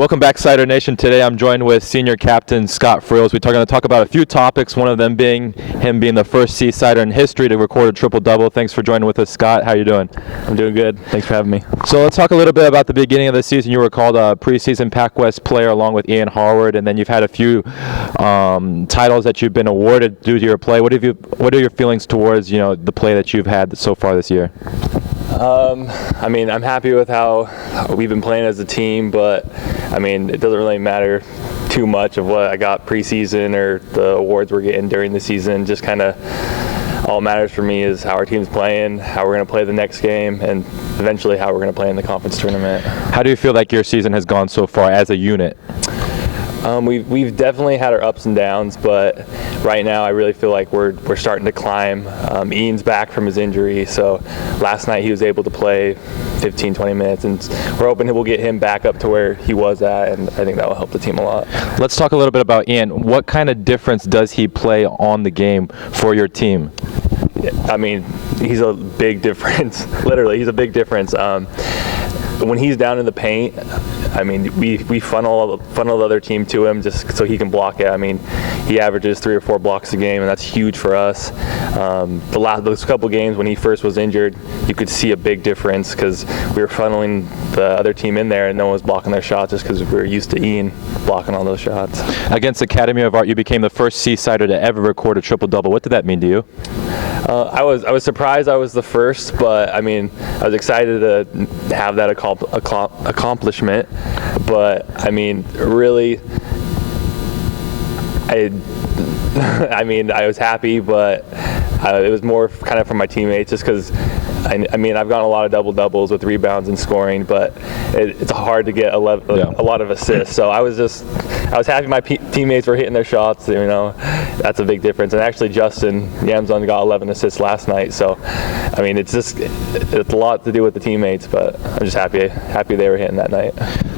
Welcome back, Cider Nation. Today I'm joined with senior captain Scott Friel. We're going to talk about a few topics, one of them being him being the first Seasider in history to record a triple-double. Thanks for joining with us, Scott. How are you doing? I'm doing good. Thanks for having me. So let's talk a little bit about the beginning of the season. You were called a preseason Pac-West player along with Ian Harward, and then you've had a few titles that you've been awarded due to your play. What are your feelings towards the play that you've had so far this year? I'm happy with how we've been playing as a team, but it doesn't really matter too much of what I got preseason or the awards we're getting during the season. Just kind of all matters for me is how our team's playing, how we're going to play the next game, and eventually how we're going to play in the conference tournament. How do you feel like your season has gone so far as a unit? We've definitely had our ups and downs, but right now I really feel like we're starting to climb. Ian's back from his injury, so last night he was able to play 15-20 minutes, and we're hoping we'll get him back up to where he was at, and I think that will help the team a lot. Let's talk a little bit about Ian. What kind of difference does he play on the game for your team? He's a big difference. Literally, he's a big difference. When he's down in the paint, we funnel the other team to him just so he can block it. He averages 3 or 4 blocks a game, and that's huge for us. Those couple games when he first was injured, you could see a big difference because we were funneling the other team in there and no one was blocking their shots just because we were used to Ian blocking all those shots. Against Academy of Art, you became the first Seasider to ever record a triple-double. What did that mean to you? I was surprised I was the first, but I was excited to have that accomplishment. But really, I was happy, but it was more kind of for my teammates, just because I've gotten a lot of double-doubles with rebounds and scoring, but it's hard to get a lot of assists. So I was happy my teammates were hitting their shots. That's a big difference. And actually, Justin Yamzon got 11 assists last night. So it's a lot to do with the teammates, but I'm just happy they were hitting that night.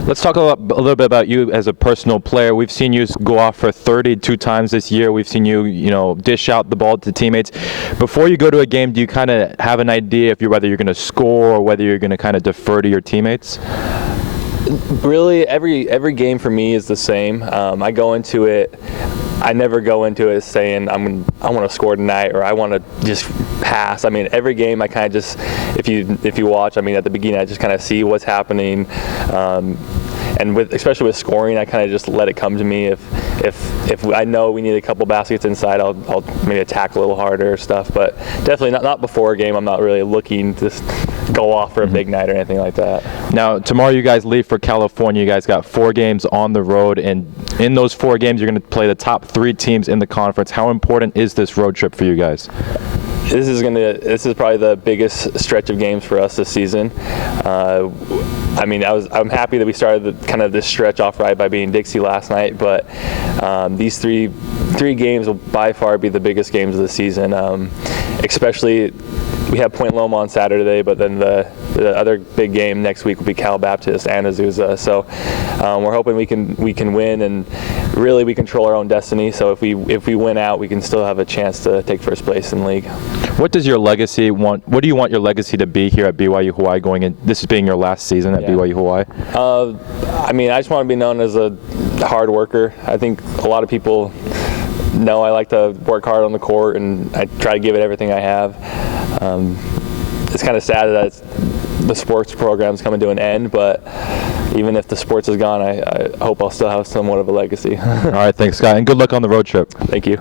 Let's talk a little bit about you as a personal player. We've seen you go off for 32 times this year. We've seen you, dish out the ball to teammates. Before you go to a game, do you kind of have an idea whether you're going to score or whether you're going to kind of defer to your teammates? Really, every game for me is the same. I never go into it saying I want to score tonight or I want to just pass. Every game I kind of just, if you watch, at the beginning I just kind of see what's happening, and especially with scoring, I kind of just let it come to me. If I know we need a couple baskets inside, I'll maybe attack a little harder or stuff. But definitely not before a game. I'm not really looking to go off for a big night or anything like that. Now, tomorrow you guys leave for California. You guys got 4 games on the road, and in those 4 games you're going to play the top 3 teams in the conference. How important is this road trip for you guys? This is probably the biggest stretch of games for us this season. I'm happy that we started this stretch off right by beating Dixie last night, but these three games will by far be the biggest games of the season. Especially, we have Point Loma on Saturday, but then the other big game next week will be Cal Baptist and Azusa. So we're hoping we can win, and really we control our own destiny. So if we win out, we can still have a chance to take first place in the league. What do you want your legacy to be here at BYU-Hawaii going in? This is being your last season at BYU-Hawaii. I just want to be known as a hard worker. I think a lot of people know I like to work hard on the court, and I try to give it everything I have. It's kind of sad that the sports program's coming to an end, but even if the sports is gone, I hope I'll still have somewhat of a legacy. All right, thanks, Scott, and good luck on the road trip. Thank you.